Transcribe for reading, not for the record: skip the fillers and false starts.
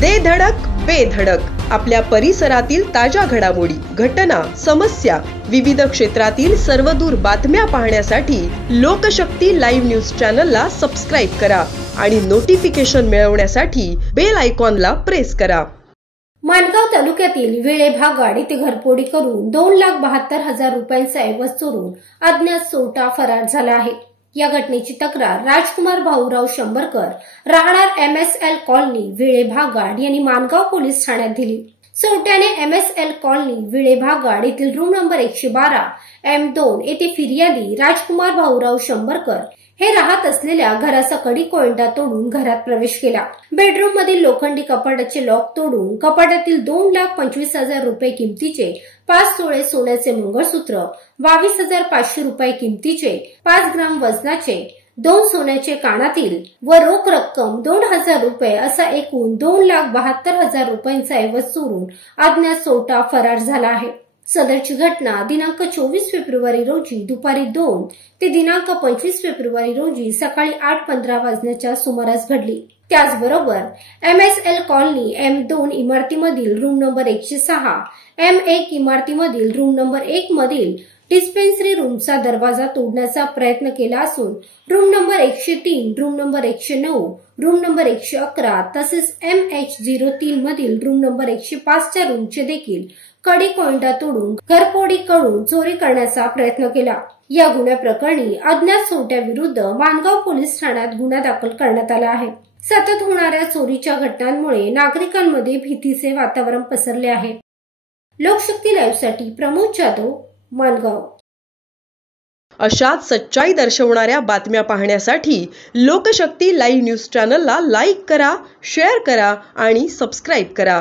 दे धडक बेधडक आपल्या परिसरातील ताज्या घडामोडी, घटना, समस्या, विविध क्षेत्रातील सर्वदूर बातम्या पाहण्यासाठी लोकशक्ती लाईव्ह न्यूज चॅनलला सबस्क्राईब करा आणि नोटिफिकेशन मिळवण्यासाठी बेल आयकॉनला प्रेस करा। माणगाव तालुक्यातील वेळे भागाड येथे घरफोडी करून 2,72,000 रुपयांचा ऐवज चोरून अज्ञात चोरटा फरार झाला आहे। या घटनेची तक्रार राजकुमार भाऊराव शंभरकर राहणार MSL कॉलनी वेळे भागाड यांनी माणगाव पोलीस ठाण्यात दिली। चोरट्याने MSL कॉलनी वेळे भागाड येथील रूम नंबर 112 M2 येथे फिर्यादी राजकुमार भाऊराव शंभरकर हे राहत असलेल्या घराचा कडी कोयंडा तोडून घरात प्रवेश केला। बेडरूम मधील लोखंडी कपाटाचे लॉक तोडून कपाटातील 2,25,000 रुपये किमतीचे 5 तोळे सोन्याचे मंगळसूत्र, 22,500 रुपये किमतीचे 5 ग्राम वजनाचे 2 सोन्याचे कानातील व रोख रक्कम 2,000 रुपये असा एकूण 2,72,000 रुपयांचा ऐवज चोरून अज्ञात चोरटा फरार झाला आहे। सदरची घटना दिनांक 24 फेब्रुवारी रोजी दुपारी 2 ते दिनांक 25 फेब्रुवारी रोजी सकाळी 8:15 वाजण्याच्या सुमारास घडली। त्याचबरोबर MSL कॉलनी M2 इमारतीमधील रूम नंबर 106, M1 इमारतीमधील रूम नंबर 1 मधील डिस्पेन्सरी रूमचा दरवाजा तोडण्याचा प्रयत्न केला असून room number 103, room number 109, room number 111 तसेच MH03 मधील रूम नंबर 105 च्या रूमचे देखील कडी कोयंडा तोडून घरफोडी करून चोरी करण्याचा प्रयत्न केला। या गुन्ह्याप्रकरणी अज्ञात चोरट्याविरुद्ध माणगाव पोलीस ठाण्यात गुन्हा दाखल करण्यात आला आहे। सतत होणाऱ्या चोरीच्या घटनांमुळे नागरिकांमध्ये भीतीचे वातावरण पसरले आहे। लोकशक्ती लाईव्हसाठी प्रमोद जाधव, माणगाव। अशाच सच्चाई दर्शवणाऱ्या बातम्या पाहण्यासाठी लोकशक्ती लाईव्ह न्यूज चॅनलला लाईक करा, शेअर करा आणि सबस्क्राईब करा।